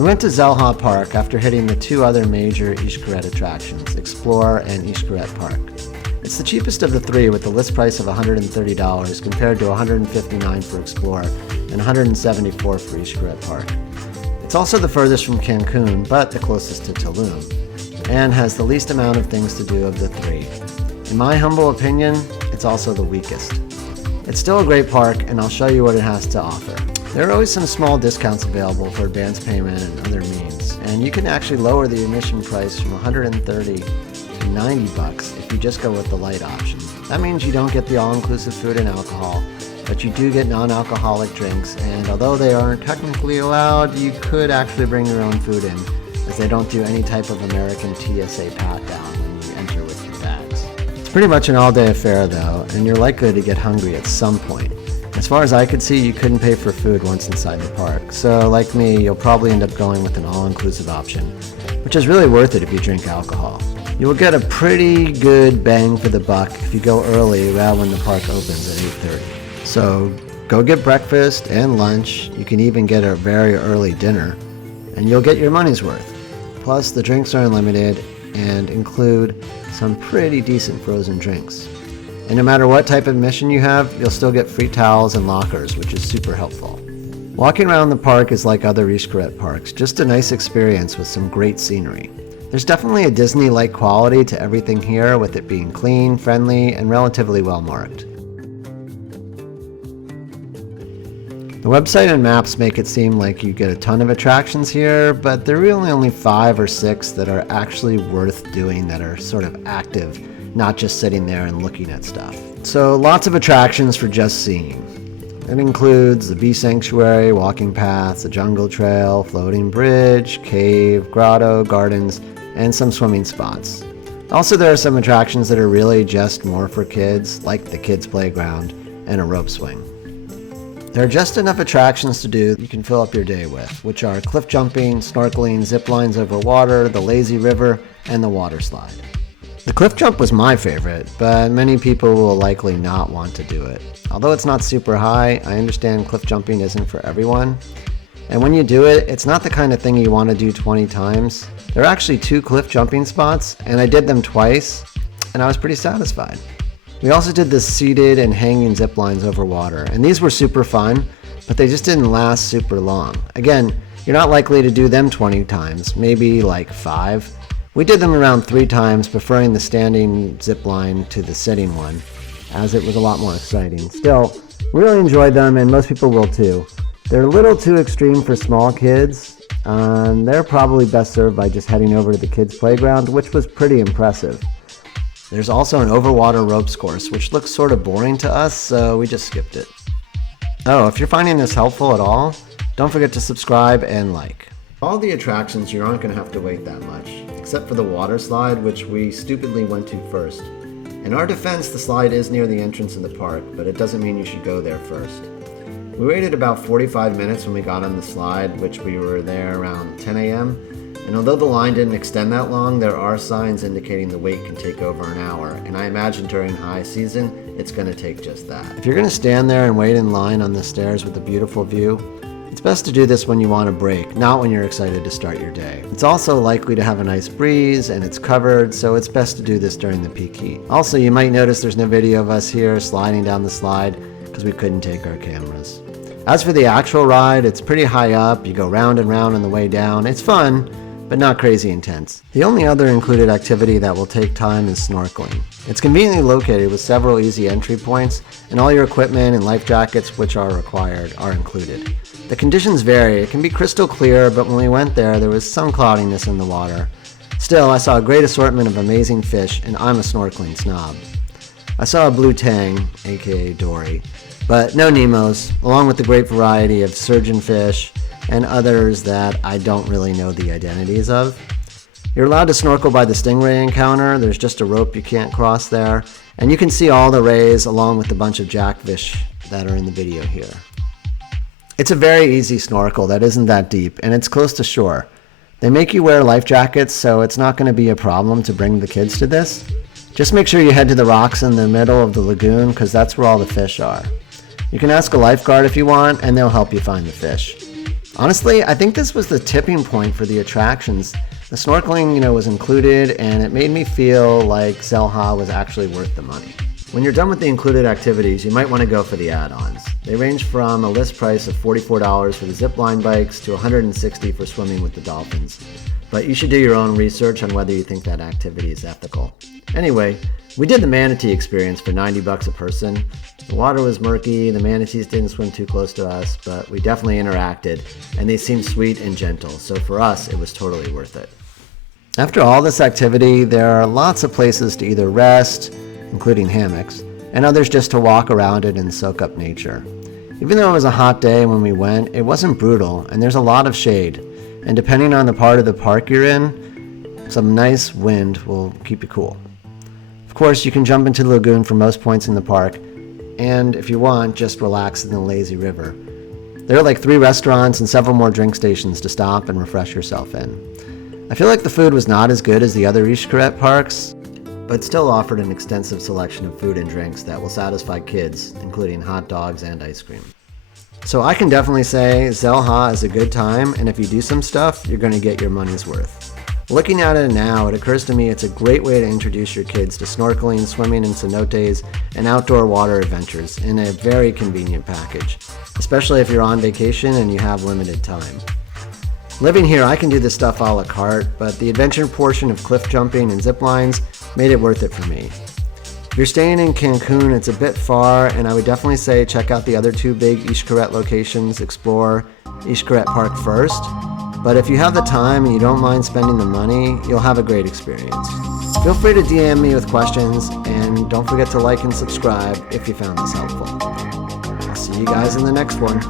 We went to Xel Ha Park after hitting the two other major Xcaret attractions, Explore and Xcaret Park. It's the cheapest of the three with the list price of $130 compared to $159 for Explore and $174 for Xcaret Park. It's also the furthest from Cancun, but the closest to Tulum, and has the least amount of things to do of the three. In my humble opinion, it's also the weakest. It's still a great park, and I'll show you what it has to offer. There are always some small discounts available for advance payment and other means, and you can actually lower the admission price from $130 to $90 if you just go with the light option. That means you don't get the all-inclusive food and alcohol, but you do get non-alcoholic drinks, and although they aren't technically allowed, you could actually bring your own food in, as they don't do any type of American TSA pat-down when you enter with your bags. It's pretty much an all-day affair though, and you're likely to get hungry at some point. As far as I could see, you couldn't pay for food once inside the park, so like me, you'll probably end up going with an all-inclusive option, which is really worth it if you drink alcohol. You will get a pretty good bang for the buck if you go early around when the park opens at 8:30. So go get breakfast and lunch. You can even get a very early dinner, and you'll get your money's worth. Plus, the drinks are unlimited and include some pretty decent frozen drinks. And no matter what type of admission you have, you'll still get free towels and lockers, which is super helpful. Walking around the park is like other Xcaret parks, just a nice experience with some great scenery. There's definitely a Disney-like quality to everything here, with it being clean, friendly, and relatively well marked. The website and maps make it seem like you get a ton of attractions here, but there are really only 5 or 6 that are actually worth doing, that are sort of active, not just sitting there and looking at stuff. So lots of attractions for just seeing. It includes the bee sanctuary, walking paths, a jungle trail, floating bridge, cave, grotto, gardens, and some swimming spots. Also, there are some attractions that are really just more for kids, like the kids playground and a rope swing. There are just enough attractions to do you can fill up your day with, which are cliff jumping, snorkeling, ziplines over water, the lazy river, and the water slide. The cliff jump was my favorite, but many people will likely not want to do it. Although it's not super high, I understand cliff jumping isn't for everyone. And when you do it, it's not the kind of thing you want to do 20 times. There are actually 2 cliff jumping spots, and I did them twice, and I was pretty satisfied. We also did the seated and hanging zip lines over water, and these were super fun, but they just didn't last super long. Again, you're not likely to do them 20 times, maybe like 5. We did them around 3 times, preferring the standing zip line to the sitting one, as it was a lot more exciting. Still, really enjoyed them, and most people will too. They're a little too extreme for small kids. They're probably best served by just heading over to the kids' playground, which was pretty impressive. There's also an overwater ropes course, which looks sort of boring to us, so we just skipped it. Oh, if you're finding this helpful at all, don't forget to subscribe and like. All the attractions, you aren't going to have to wait that much, except for the water slide, which we stupidly went to first. In our defense, the slide is near the entrance of the park, but it doesn't mean you should go there first. We waited about 45 minutes when we got on the slide, which we were there around 10 a.m. And although the line didn't extend that long, there are signs indicating the wait can take over an hour, and I imagine during high season, it's going to take just that. If you're going to stand there and wait in line on the stairs with a beautiful view, it's best to do this when you want a break, not when you're excited to start your day. It's also likely to have a nice breeze, and it's covered, so it's best to do this during the peak heat. Also, you might notice there's no video of us here sliding down the slide because we couldn't take our cameras. As for the actual ride, it's pretty high up. You go round and round on the way down. It's fun, but not crazy intense. The only other included activity that will take time is snorkeling. It's conveniently located with several easy entry points, and all your equipment and life jackets, which are required, are included. The conditions vary. It can be crystal clear, but when we went there was some cloudiness in the water. Still, I saw a great assortment of amazing fish, and I'm a snorkeling snob. I saw a blue tang, aka Dory, but no Nemos, along with the great variety of surgeonfish and others that I don't really know the identities of. You're allowed to snorkel by the Stingray Encounter. There's just a rope you can't cross there, and you can see all the rays along with a bunch of jackfish that are in the video here. It's a very easy snorkel that isn't that deep, and it's close to shore. They make you wear life jackets, so it's not going to be a problem to bring the kids to this. Just make sure you head to the rocks in the middle of the lagoon, because that's where all the fish are. You can ask a lifeguard if you want, and they'll help you find the fish. Honestly, I think this was the tipping point for the attractions. The snorkeling, was included, and it made me feel like Xel Ha was actually worth the money. When you're done with the included activities, you might want to go for the add-ons. They range from a list price of $44 for the zipline bikes to $160 for swimming with the dolphins. But you should do your own research on whether you think that activity is ethical. Anyway, we did the manatee experience for $90 a person. The water was murky, the manatees didn't swim too close to us, but we definitely interacted, and they seemed sweet and gentle, so for us, it was totally worth it. After all this activity, there are lots of places to either rest, including hammocks, and others just to walk around it and soak up nature. Even though it was a hot day when we went, it wasn't brutal, and there's a lot of shade, and depending on the part of the park you're in, some nice wind will keep you cool. Of course, you can jump into the lagoon from most points in the park, and if you want, just relax in the lazy river. There are like 3 restaurants and several more drink stations to stop and refresh yourself in. I feel like the food was not as good as the other Xcaret parks, but still offered an extensive selection of food and drinks that will satisfy kids, including hot dogs and ice cream. So I can definitely say Xel Ha is a good time, and if you do some stuff, you're going to get your money's worth. Looking at it now, it occurs to me it's a great way to introduce your kids to snorkeling, swimming in cenotes, and outdoor water adventures in a very convenient package, especially if you're on vacation and you have limited time. Living here, I can do this stuff a la carte, but the adventure portion of cliff jumping and ziplines made it worth it for me. If you're staying in Cancun, it's a bit far, and I would definitely say check out the other 2 big Xcaret locations, explore Xcaret Park first. But if you have the time and you don't mind spending the money, you'll have a great experience. Feel free to DM me with questions, and don't forget to like and subscribe if you found this helpful. I'll see you guys in the next one.